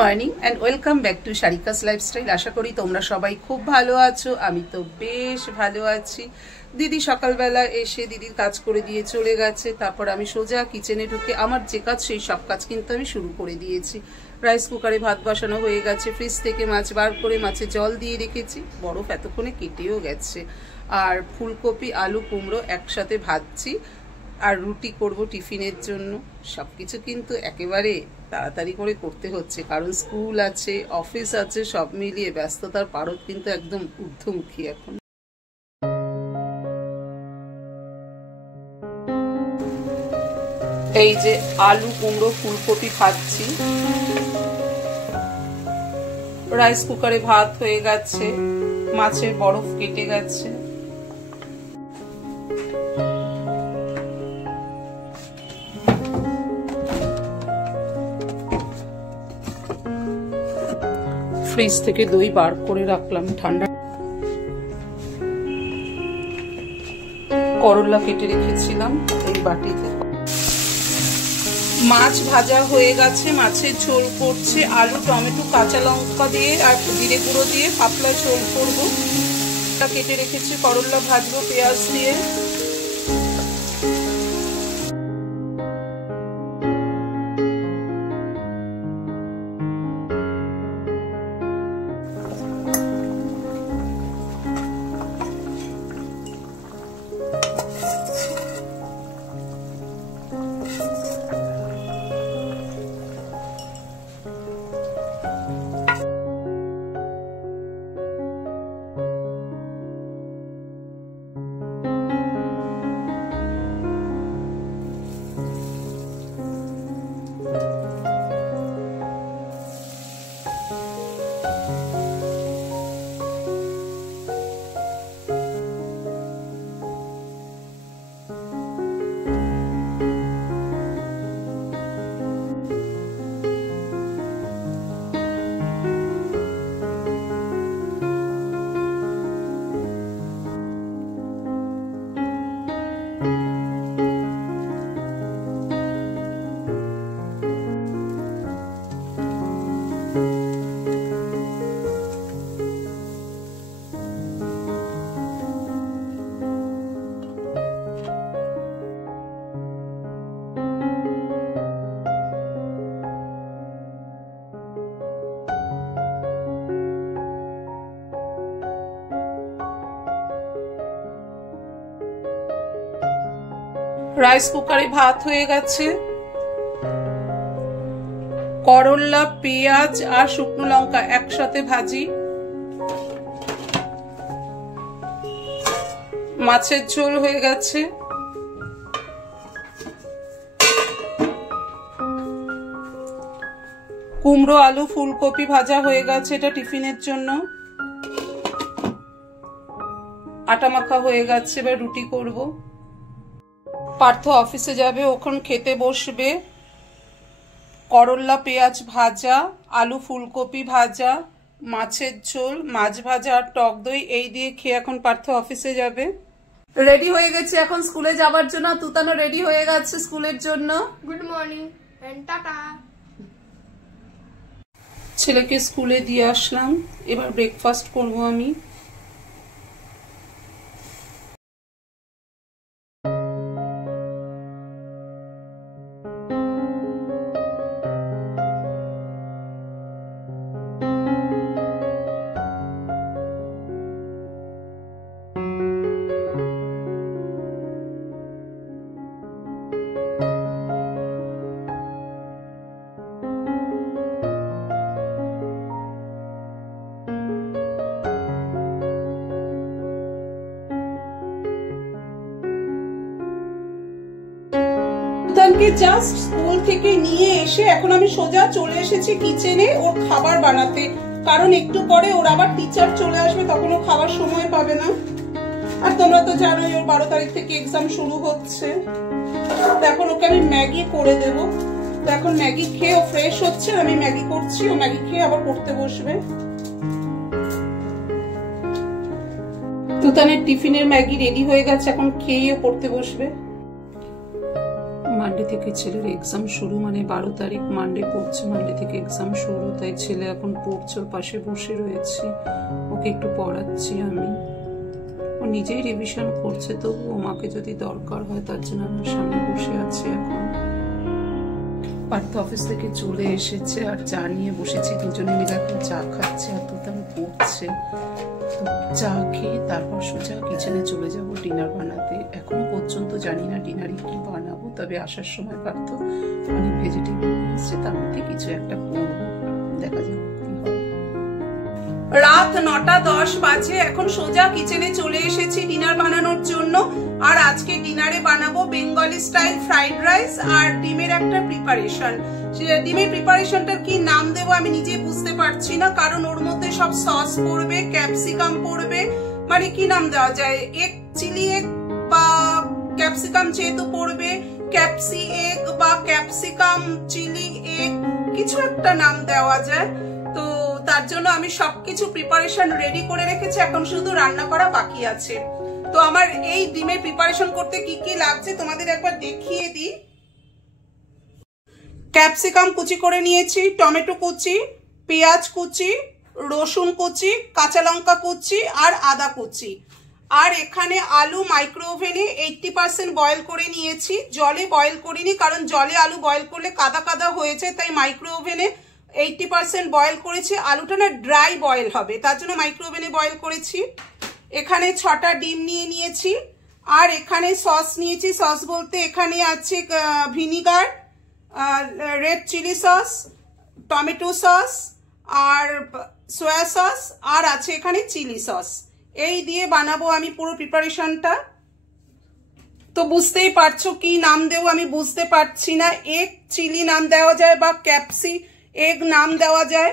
Morning and welcome back to Sarika's lifestyle. আশা করি তোমরা সবাই খুব ভালো আছো। আমি তো বেশ ভালো আছি। দিদি সকালবেলা এসে দিদির কাজ করে দিয়ে চলে গেছে। তারপর আমি সোজা কিচেনে ঢুকে আমার যে কাজ সেই সব কাজ কিন্তু আমি শুরু করে দিয়েছি। রাইস কুকারে ভাত বসানো হয়ে গেছে, ফ্রিজ থেকে মাছ বার করে মাছে জল দিয়ে রেখেছি, বরফ এতক্ষণে কেটেও গেছে। আর ফুলকপি আলু কুমড়ো একসাথে ভাজছি আর রুটি করব টিফিনের জন্য। সব কিছু কিন্তু একেবারে তাড়াতাড়ি করে করতে হচ্ছে, কারণ স্কুল আছে, অফিস আছে, সব মিলিয়ে ব্যস্ততার পারদ কিন্তু একদম ঊর্ধ্বমুখী এখন। এই যে আলু কুমড়ো ফুলকপি ভাজছি, রাইস কুকারে ভাত হয়ে গেছে, মাছের বরফ কেটে গেছে। ফ্রিজ থেকে দই বার করে রাখলাম ঠান্ডা। করলা কেটে রেখেছিলাম এই বাটিতে। মাছ ভাজা হয়ে গেছে, মাছের ঝোল করছে, আলু টমেটো কাঁচা লঙ্কা দিয়ে আর জিরে গুঁড়ো দিয়ে পাতলা ঝোল করবো। কেটে রেখেছি, করলা ভাজবো পেঁয়াজ দিয়ে। রাইস কুকারে ভাত হয়ে গেছে, করলা পেঁয়াজ আর শুকনো লঙ্কা একসাথে ভাজি। মাছের ঝোল হয়ে গেছে, কুমড়ো আলু ফুলকপি ভাজা হয়ে গেছে, এটা টিফিনের জন্য। আটা মাখা হয়ে গেছে, এবার রুটি করব। পার্থ অফিসে যাবে, ওখান খেতে বসবে। করলা পেঁয়াজ ভাজা, আলু ফুলকপি ভাজা, মাছের ঝোল, মাছ ভাজা আর টক দই, এই দিয়ে খেয়ে এখন পার্থ অফিসে যাবে। রেডি হয়ে গেছে এখন স্কুলে যাবার জন্য। তুতানো রেডি হয়ে গেছে স্কুলের জন্য। Good morning and tata. ছেলেকে স্কুলে দিয়ে আসলাম, এবার ব্রেকফাস্ট করব আমি। জাস্ট স্কুল থেকে নিয়ে এসে এখন আমি সোজা চলে এসেছি কিচেনে ওর খাবার বানাতে, কারণ একটু পরে ওর আবার টিচার চলে আসবে, তখন ও খাবার সময় পাবে না। আর তোমরা তো জানোই ওর 12 তারিখ থেকে এক্সাম শুরু হচ্ছে। তো এখন ওকে আমি ম্যাগি করে দেব। তো এখন ম্যাগি খেয়ে ও ফ্রেশ হচ্ছে, আমি ম্যাগি করছি, ও ম্যাগি খেয়ে আবার পড়তে বসবে। তুতানের টিফিনের ম্যাগি রেডি হয়ে গেছে, এখন খেয়ে ও পড়তে বসবে। মানডে থেকে ছেলের এক্সাম শুরু, মানে 12 তারিখ মানডে পড়ছে, মানডে থেকে এক্সাম শুরু। তাই ছেলে এখন পড়ছে, ওর পাশে বসে রয়েছি, ওকে একটু পড়াচ্ছি আমি। ও নিজেই রিভিশন করছে, তবু আমাকে যদি দরকার হয় তার জন্য আমার সামনে বসে আছে। এখন পার্থ অফিস থেকে চলে এসেছে আর চা নিয়ে বসেছি, দুজনে মিলে এখন চা খাচ্ছে আর দুটাম পড়ছে। চা খেয়ে তারপর সোজা কিচেনে চলে যাব ডিনার বানাতে। এখনো পর্যন্ত জানি না ডিনারে কি বানাবো, তবে আসার সময় পার্থ অনেক ভেজিটেবল এসছে, তার মধ্যে কিছু একটা করবো, দেখা যাক কি হয়। রাত 9:10 বাজে, এখন সোজা কিচেনে চলে এসেছি ডিনার বানানোর জন্য। আর আজকে ডিনারে বানাবো বেঙ্গলি স্টাইল ফ্রাইড রাইস আর ডিমের একটা প্রিপারেশন। ডিমের প্রিপারেশনটার কি নাম দেবো আমি নিজে বুঝতে পারছি না, কারণ ওর মধ্যে সব সস পড়বে, ক্যাপসিকাম পড়বে, মানে কি নাম দেওয়া যায়, এগ চিলি এগ বা ক্যাপসিকাম যেহেতু পড়বে, ক্যাপসি এগ বা ক্যাপসিকাম চিলি এগ, কিছু একটা নাম দেওয়া যায়। তো তার জন্য আমি সবকিছু প্রিপারেশন রেডি করে রেখেছি, এখন শুধু রান্না করা বাকি আছে। তো আমার এই ডিমের প্রিপারেশন করতে কি কি লাগছে তোমাদের একবার দেখিয়ে দিই। ক্যাপসিকাম কুচি করে নিয়েছি, টমেটো কুচি, পেঁয়াজ কুচি, রসুন কুচি, কাঁচা লঙ্কা কুচি আর আদা কুচি। আর এখানে আলু মাইক্রোওভেনে 80% বয়েল করে নিয়েছি, জলে বয়েল করিনি, কারণ জলে আলু বয়েল করলে কাদা কাদা হয়েছে, তাই মাইক্রোওভেনে 80% বয়েল করেছি। আলুটা না ড্রাই বয়েল হবে, তার জন্য মাইক্রোওভেনে বয়েল করেছি। এখানে 6টা ডিম নিয়ে নিয়েছি। আর এখানে সস নিয়েছি, সস বলতে এখানে আছে vinegar, red chilli sauce, tomato sauce আর সয়া সস, আর আছে এখানে চিলি সস। এই দিয়ে বানাবো আমি পুরো প্রিপারেশনটা। তো বুঝতেই পারছো কি নাম দেবো আমি বুঝতে পারছি না, এগ চিলি নাম দেওয়া যায় বা ক্যাপসি এগ নাম দেওয়া যায়,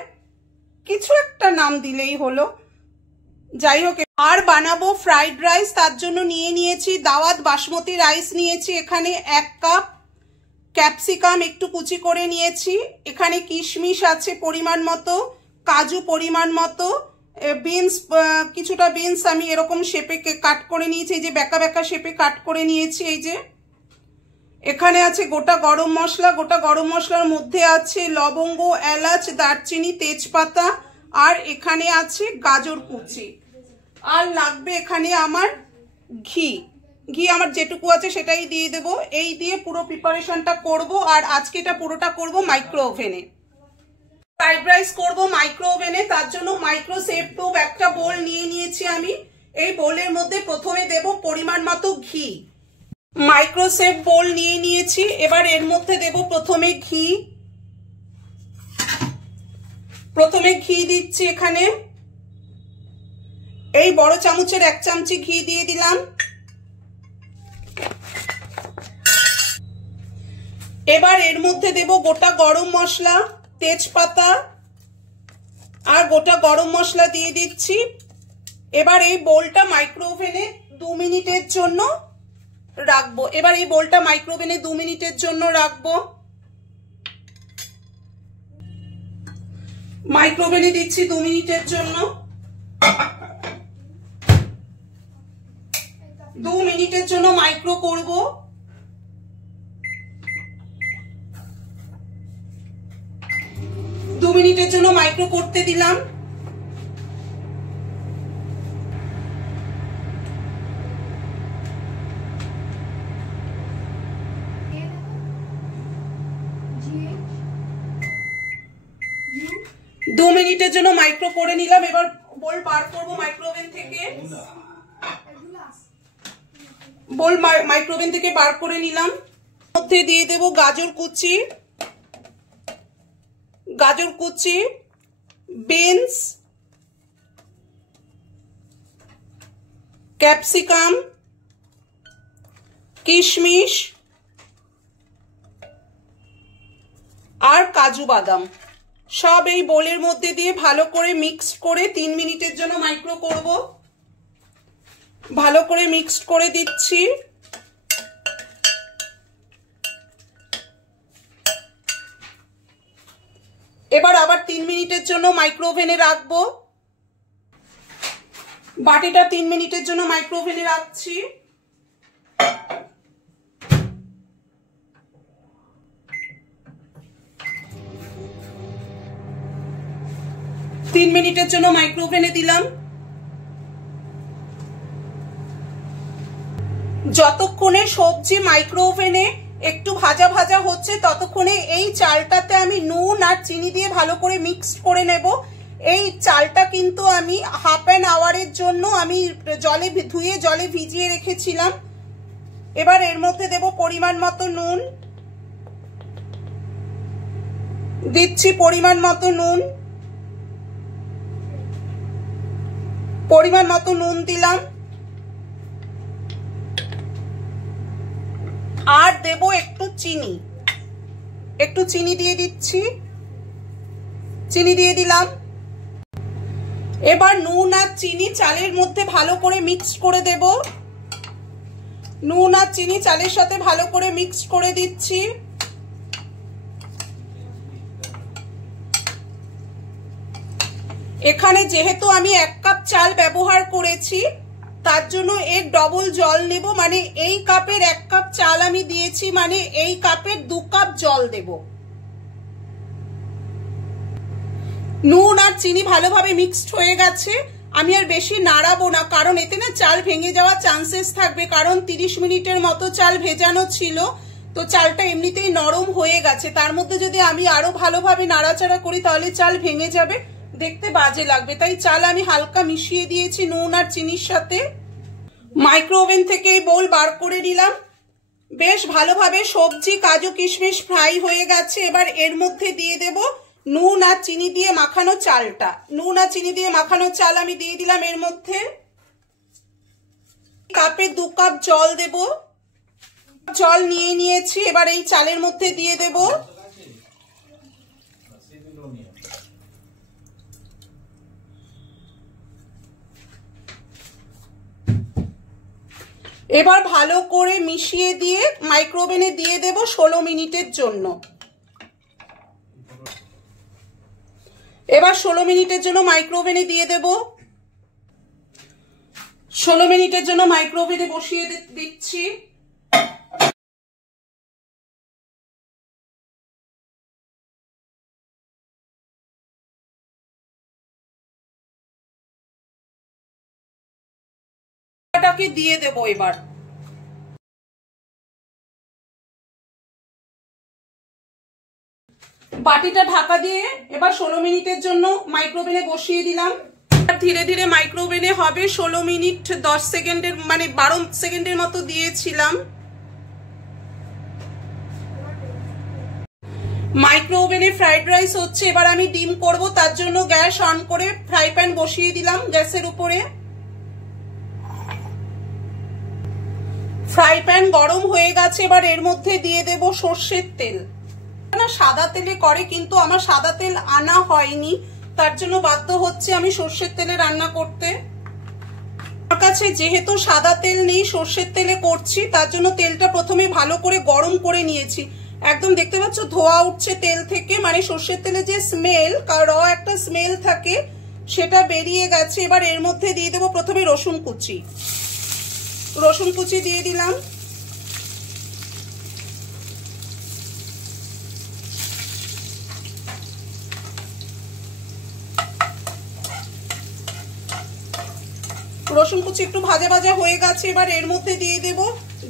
কিছু একটা নাম দিলেই হলো, যাই হোক। আর বানাবো ফ্রাইড রাইস, তার জন্য নিয়ে নিয়েছি দাওয়াত বাসমতি রাইস নিয়েছি, এখানে 1 কাপ, ক্যাপসিকাম একটু কুচি করে নিয়েছি, এখানে কিশমিশ আছে পরিমাণ মতো, কাজু পরিমাণ মতো, বিনস কিছুটা বিনস আমি এরকম শেপে কাট করে নিয়েছি, এই যে বেঁকা বেঁকা শেপে কাট করে নিয়েছি। এই যে এখানে আছে গোটা গরম মশলা, গোটা গরম মশলার মধ্যে আছে লবঙ্গ, এলাচ, দারচিনি, তেজপাতা, আর এখানে আছে গাজর কুচি। আর লাগবে এখানে আমার ঘি, ঘি আমার যেটুকু আছে সেটাই দিয়ে দেবো। এই দিয়ে পুরো প্রিপারেশনটা করব। আর আজকে এটা পুরোটা করব মাইক্রো ওভেনে, ফ্রাইড রাইস করব মাইক্রো ওভেনে। তার জন্য মাইক্রো সেভ প্রুফ একটা বোল নিয়ে নিয়েছি আমি। এই বোলের মধ্যে প্রথমে দেব পরিমাণ মতো ঘি, মাইক্রো সেভ বোল নিয়ে নিয়েছি। এবার এর মধ্যে দেব প্রথমে ঘি, প্রথমে ঘি দিচ্ছি এখানে, এই বড় চামচের 1 চামচি ঘি দিয়ে দিলাম। এবার এর মধ্যে দেব গোটা গরম মশলা, তেজপাতা আর গোটা গরম মশলা দিয়ে দিচ্ছি। এবার এই বোলটা মাইক্রো ওভেনে 2 মিনিটের জন্য রাখবো। এবার এই বোলটা মাইক্রো ওভেনে 2 মিনিটের জন্য রাখবো। মাইক্রো ওভেনে দিচ্ছি 2 মিনিটের জন্য। 2 মিনিটের জন্য মাইক্রো করব। দু মিনিটের জন্য মাইক্রো করতে দিলাম। দু মিনিটের জন্য মাইক্রো করে নিলাম। এবার বোল বার করবো মাইক্রোওভেন থেকে। বোল মাইক্রোওভেন থেকে বার করে নিলাম। মধ্যে দিয়ে দেব গাজর কুচি, গাজর কুচি, বিনস, ক্যাপসিকাম, কিশমিশ আর কাজু বাদাম সব এই বোলের মধ্যে দিয়ে ভালো করে মিক্সড করে 3 মিনিটের জন্য মাইক্রো করব। ভালো করে মিক্সড করে দিচ্ছি। এবার আবার 3 মিনিটের জন্য মাইক্রো ওভেনে রাখবো। বাটিটা 3 মিনিটের জন্য মাইক্রো ওভেনে রাখছি। মিনিটের জন্য মাইক্রো ওভেনে দিলাম। যতক্ষণে সবজি মাইক্রো ওভেনে একটু ভাজা ভাজা হচ্ছে ততক্ষণে এই চালটাতে আমি নুন আর চিনি দিয়ে ভালো করে মিক্স করে নেব। এই চালটা কিন্তু আমি হাফ অ্যান আওয়ারের জন্য আমি ধুয়ে জলে ভিজিয়ে রেখেছিলাম। এবার এর মধ্যে দেব পরিমাণ মতো নুন, দিচ্ছি পরিমাণ মতো নুন, পরিমাণ মতো নুন দিলাম। আর দেব একটু চিনি, একটু চিনি দিয়ে দিচ্ছি, চিনি দিয়ে দিলাম। এবার নুন আর চিনি চালের মধ্যে ভালো করে মিক্স করে দেব। নুন আর চিনি চালের সাথে ভালো করে মিক্স করে দিচ্ছি। এখানে যেহেতু আমি 1 কাপ চাল ব্যবহার করেছি তার জন্য এর ডবল জল নেব, মানে এই কাপের 1 কাপ চাল আমি দিয়েছি, মানে এই কাপের 2 কাপ জল দেব। নুন আর চিনি ভালোভাবে মিক্সড হয়ে গেছে, আমি আর বেশি নাড়াবো না, কারণ এতে না চাল ভেঙে যাওয়ার চান্সেস থাকবে, কারণ 30 মিনিটের মতো চাল ভেজানো ছিল, তো চালটা এমনিতেই নরম হয়ে গেছে। তার মধ্যে যদি আমি আরো ভালোভাবে নাড়াচাড়া করি তাহলে চাল ভেঙে যাবে, দেখতে বাজে লাগবে। তাই চাল আমি হালকা মিশিয়ে দিয়েছি নুন আর চিনির সাথে। মাইক্রো ওভেন থেকে এই বোল বার করে নিলাম। বেশ ভালোভাবে সবজি কাজু কিশমিশ ফ্রাই হয়ে গেছে। এবার এর মধ্যে দিয়ে দেব নুন আর চিনি দিয়ে মাখানো চালটা। নুন আর চিনি দিয়ে মাখানো চাল আমি দিয়ে দিলাম এর মধ্যে। কাপে 2 কাপ জল দেব। জল নিয়ে নিয়েছি, এবার এই চালের মধ্যে দিয়ে দেব। এবার ভালো করে মিশিয়ে দিয়ে মাইক্রো ওভেনে দিয়ে দেব 16 মিনিটের জন্য। এবার 16 মিনিটের জন্য মাইক্রো ওভেনে দিয়ে দেব। 16 মিনিটের জন্য মাইক্রো ওভেনে বসিয়ে দিচ্ছি। দিয়ে দেব এবার। বাটিটা ঢাকা দিয়ে এবার 16 মিনিটের জন্য মাইক্রো ওভেনে বসিয়ে দিলাম। ধীরে ধীরে মাইক্রো ওভেনে হবে 16 মিনিট 10 সেকেন্ডের, মানে 12 সেকেন্ডের মতো দিয়েছিলাম। মাইক্রো ওভেনে ফ্রাইড রাইস হচ্ছে। এবার আমি ডিম করব, তার জন্য গ্যাস অন করে ফ্রাই প্যান বসিয়ে দিলাম গ্যাসের উপরে। ফ্রাই প্যান গরম হয়ে গেছে, এবার এর মধ্যে দিয়ে দেব সর্ষের তেল। না সাদা তেলে করে, কিন্তু আমার সাদা তেল আনা হয়নি, তার জন্য বাধ্য হচ্ছে আমি সর্ষের তেলে রান্না করতে। আমার কাছে যেহেতু সাদা তেল নেই, সর্ষের তেলে করছি, তার জন্য তেলটা প্রথমে ভালো করে গরম করে নিয়েছি। একদম দেখতে পাচ্ছ ধোয়া উঠছে তেল থেকে, মানে সর্ষের তেলে যে স্মেল, র একটা স্মেল থাকে সেটা বেরিয়ে গেছে। এবার এর মধ্যে দিয়ে দেবো প্রথমে রসুন কুচি। রসুন কুচি দিয়ে দিলাম। রসুন কুচি একটু ভাজা ভাজা হয়ে গেছে, এবার এর মধ্যে দিয়ে দেব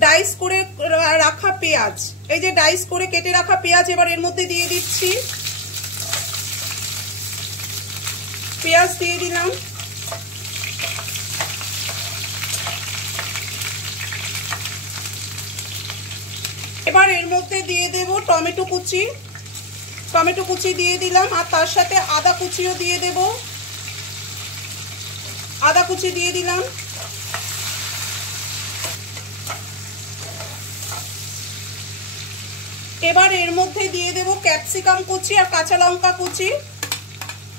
ডাইস করে রাখা পেঁয়াজ। এই যে ডাইস করে কেটে রাখা পেঁয়াজ এবার এর মধ্যে দিয়ে দিচ্ছি। পেঁয়াজ দিয়ে দিলাম। এবার এর মধ্যে দিয়ে দেব টমেটো কুচি। টমেটো কুচি দিয়ে দিলাম, আর তার সাথে আদা কুচিও দিয়ে দেব। আদা কুচি দিয়ে দিলাম। এবার এর মধ্যে দিয়ে দেব ক্যাপসিকাম কুচি আর কাঁচা লঙ্কা কুচি।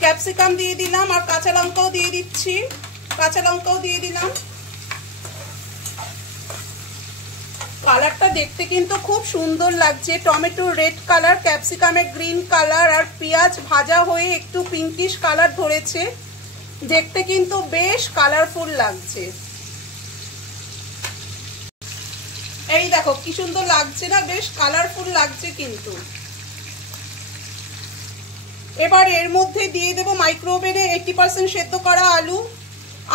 ক্যাপসিকাম দিয়ে দিলাম আর কাঁচা লঙ্কাও দিয়ে দিচ্ছি। কাঁচা লঙ্কাও দিয়ে দিলাম। কালারটা দেখতে কিন্তু খুব সুন্দর লাগছে। টমেটো রেড কালার, ক্যাপসিকামের গ্রিন কালার, আর পেঁয়াজ ভাজা হয়ে একটু পিঙ্কিশ কালার ধরেছে। দেখতে কিন্তু বেশ কালারফুল লাগছে। এই দেখো কি সুন্দর লাগছে না, বেশ কালারফুল লাগছে কিন্তু। এবার এর মধ্যে দিয়ে দেবো মাইক্রোওভেনে 80% সেদ্ধ করা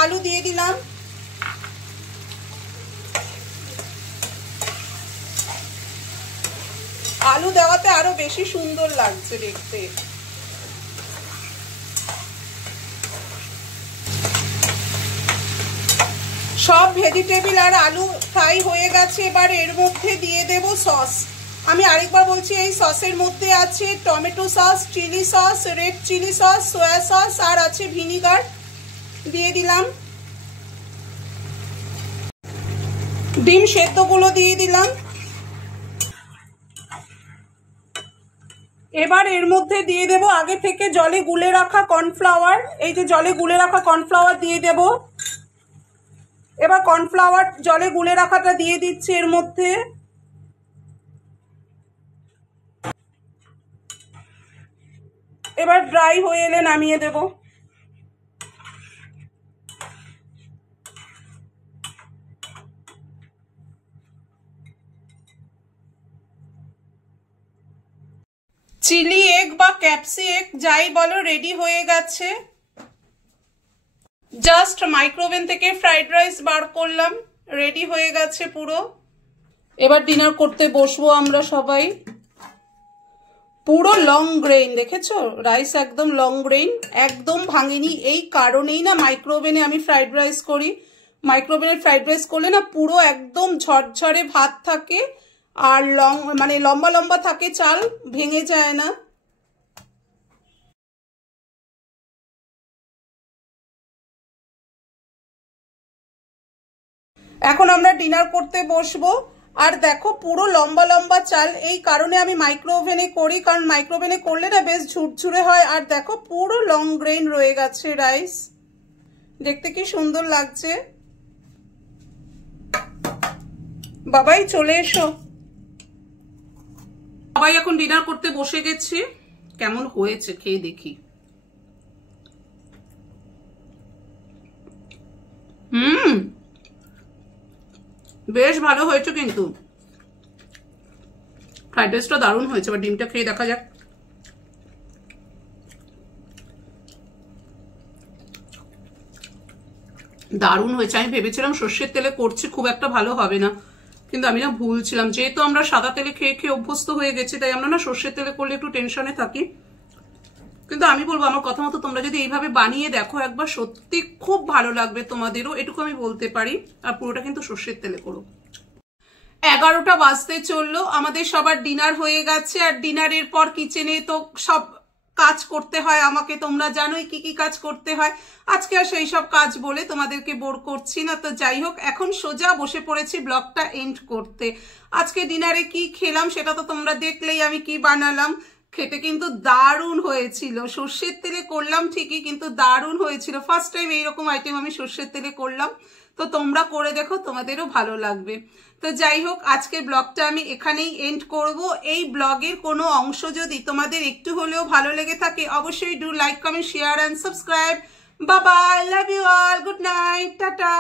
আলু দিয়ে দিলাম। আলু দেওয়াতে আরো বেশি সুন্দর লাগছে দেখতে। সব ভেজিটেবল আর আলু ফ্রাই হয়ে গেছে। এবার এর মধ্যে দিয়ে দেব সস। আমি আরেকবার বলছি, এই সসের মধ্যে আছে tomato sauce, chilli sauce, red chilli sauce, soya sauce আর আছে ভিনিগার। দিয়ে দিলাম। ডিম সেদ্ধগুলো দিয়ে দিলাম। এবার এর মধ্যে দিয়ে দেব আগে থেকে জলে গুলে রাখা কর্নফ্লাওয়ার। এই যে জলে গুলে রাখা কর্নফ্লাওয়ার দিয়ে দেব। এবার কর্নফ্লাওয়ার জলে গুলে রাখাটা দিয়ে দিচ্ছি এর মধ্যে। এবার ড্রাই হয়ে এলে নামিয়ে দেব। চিলি এগ বা ক্যাপসি এগ যাই বলো রেডি হয়ে গেছে। জাস্ট মাইক্রোওভেন থেকে ফ্রাইড রাইস বার করলাম, রেডি হয়ে গেছে পুরো। এবার ডিনার করতে বসবো আমরা সবাই। পুরো লং গ্রেইন, দেখেছো রাইস একদম লং গ্রেইন, একদম ভাঙেনি। এই কারণেই না মাইক্রোওভেনে আমি ফ্রাইড রাইস করি। মাইক্রোওভেনে ফ্রাইড রাইস করলে না পুরো একদম ঝরঝরে ভাত থাকে আর মানে লম্বা লম্বা থাকে, চাল ভেঙে যায় না। এখন আমরা ডিনার করতে বসবো। আর দেখো পুরো লম্বা লম্বা চাল, এই কারণে আমি মাইক্রোওভেনে করি, কারণ মাইক্রোওভেনে করলে না বেশ ঝুরঝুরে হয়। আর দেখো পুরো লং গ্রেইন রয়ে গেছে রাইস, দেখতে কি সুন্দর লাগছে। বাবাই চলে এসো। সবাই এখন ডিনার করতে বসে গেছি। কেমন হয়েছে খেয়ে দেখি। বেশ ভালো হয়েছে, কিন্তু ফ্রাইড রাইসটা দারুণ হয়েছে। এবার ডিমটা খেয়ে দেখা যাক। দারুণ হয়েছে। আমি ভেবেছিলাম সর্ষের তেলে করছি খুব একটা ভালো হবে না, কিন্তু আমি না ভুল ছিলাম। যেহেতু আমরা সাদা তেলে খেয়ে খেয়ে অভ্যস্ত হয়ে গেছি, তাই আমরা না সর্ষের তেলে করলে একটু টেনশনে থাকি। কিন্তু আমি বলবো আমার কথা মতো তোমরা যদি এইভাবে বানিয়ে দেখো একবার, সত্যি খুব ভালো লাগবে তোমাদেরও, এটুকু আমি বলতে পারি। আর পুরোটা কিন্তু সর্ষের তেলে করো। 11টা বাজতে চললো, আমাদের সবার ডিনার হয়ে গেছে। আর ডিনারের পর কিচেনে তো সব কাজ করতে হয় আমাকে, তোমরা জানোই কি কি কাজ করতে হয়। আজকে আর সেই সব কাজ বলে তোমাদেরকে বোর করছি না। তো যাই হোক, এখন সোজা বসে পড়েছি ব্লগটা এন্ড করতে। আজকে ডিনারে কি খেলাম সেটা তো তোমরা দেখলেই, আমি কি বানালাম। খেতে কিন্তু দারুণ হয়েছিল। সর্ষের তেলে করলাম ঠিকই, কিন্তু দারুণ হয়েছিল। ফার্স্ট টাইম এইরকম আইটেম আমি সর্ষের তেলে করলাম। তো তোমরা করে দেখো, তোমাদেরও ভালো লাগবে। তো যাই হোক, আজকের ব্লগটা আমি এখানেই এন্ড করব। এই ব্লগের কোনো অংশ যদি তোমাদের একটু হলেও ভালো লেগে থাকে, অবশ্যই do like, comment, share and subscribe. Bye bye, love you all, good night, tata.